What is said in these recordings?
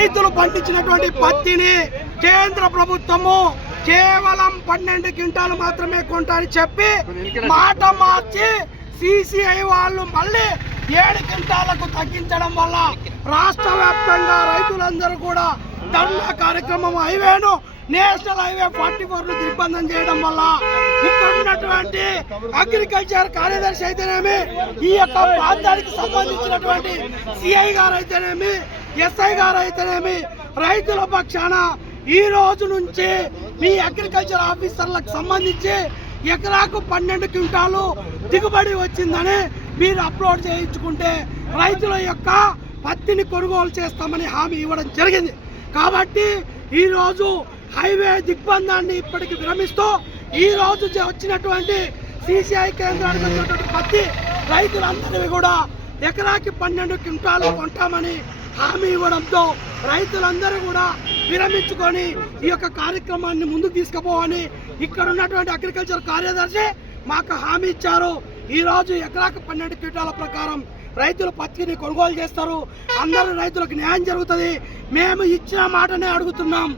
రైతులు పండించినటువంటి పత్తిని కేంద్ర ప్రభుత్వము కేవలం 12 క్వింటాలు మాత్రమే కొంటారని చెప్పి మాట మార్చి సిసిఐ వాళ్ళు మళ్ళీ 7 క్వింటాలకు తగ్గించడం వల్ల రాష్ట్ర వ్యాప్తంగా రైతులందరూ కూడా ధర్నా కార్యక్రమం హైవేను నేషనల్ హైవే 44ను దిగ్బంధం చేయడం వల్ల ఇక్కడ ఉన్నటువంటి అగ్రికల్చర్ కార్యదర్శి అయితేనేమి, ఈ యొక్క ప్రాంతానికి సంబంధించినటువంటి సిఐ గారు అయితేనేమి, ఎస్ఐ గారు అయితేనేమి, రైతుల పక్షాన ఈ రోజు నుంచి మీ అగ్రికల్చర్ ఆఫీసర్లకు సంబంధించి ఎకరాకు 12 క్వింటాలు దిగుబడి వచ్చిందని మీరు అప్లోడ్ చేయించుకుంటే రైతుల యొక్క పత్తిని కొనుగోలు చేస్తామని హామీ ఇవ్వడం జరిగింది. కాబట్టి ఈరోజు హైవే దిగ్బంధాన్ని ఇప్పటికి విరమిస్తూ ఈ రోజు వచ్చినటువంటి సిసిఐ కేంద్రానికి వచ్చినటువంటి పత్తి రైతులందరినీ కూడా ఎకరాకి 12 క్వింటాలు కొంటామని హామీ ఇవ్వడంతో రైతులందరూ కూడా విరమించుకొని ఈ యొక్క కార్యక్రమాన్ని ముందుకు తీసుకుపోవని ఇక్కడ ఉన్నటువంటి అగ్రికల్చర్ కార్యదర్శి మాకు హామీ ఇచ్చారు. ఈ రోజు ఎకరాకు 12 క్వింటాల ప్రకారం రైతులు పత్తిని కొనుగోలు చేస్తారు. అందరూ రైతులకు న్యాయం జరుగుతుంది. మేము ఇచ్చిన మాటనే అడుగుతున్నాం.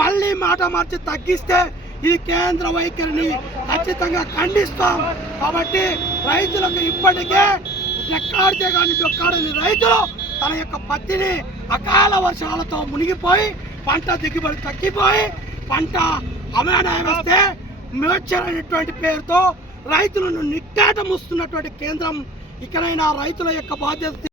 మళ్ళీ మాట మార్చి తగ్గిస్తే ఇది కేంద్ర వైఖరిని ఖచ్చితంగా ఖండిస్తాం. కాబట్టి రైతులకు ఇప్పటికే రెక్కాడితే కానీ డొక్కాడని రైతులు తన యొక్క పత్తిని అకాల వర్షాలతో మునిగిపోయి పంట దిగుబడి తగ్గిపోయి పంట అమానాయం వస్తే మేడ్చర్ అనేటువంటి పేరుతో రైతులను నిట్టాట మూస్తున్నటువంటి కేంద్రం ఇకనైనా రైతుల యొక్క బాధ్యత